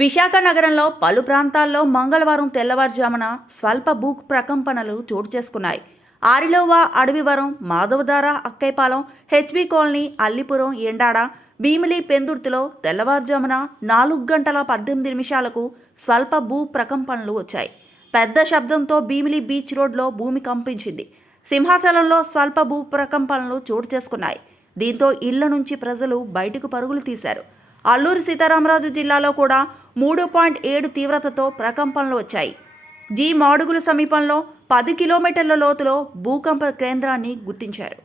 విశాఖ నగరంలో పలు ప్రాంతాల్లో మంగళవారం తెల్లవారుజామున స్వల్ప భూ ప్రకంపనలు చోటు చేసుకున్నాయి. ఆరిలోవా, అడవివరం, మాధవధార, అక్కైపాలెం, హెచ్బి కాలనీ, అల్లిపురం, ఎండాడ, భీమిలి, పెందుర్తిలో తెల్లవారుజామున 4:18 స్వల్ప భూ ప్రకంపనలు వచ్చాయి. పెద్ద శబ్దంతో భీమిలి బీచ్ రోడ్లో భూమి కంపించింది. సింహాచలంలో స్వల్ప భూ ప్రకంపనలు చోటు చేసుకున్నాయి. దీంతో ఇళ్ల నుంచి ప్రజలు బయటకు పరుగులు తీశారు. అల్లూరి సీతారామరాజు జిల్లాలో కూడా 3.7 తీవ్రతతో ప్రకంపనలు వచ్చాయి. మాడుగుల సమీపంలో 10 కిలోమీటర్ల లోతులో భూకంప కేంద్రాన్ని గుర్తించారు.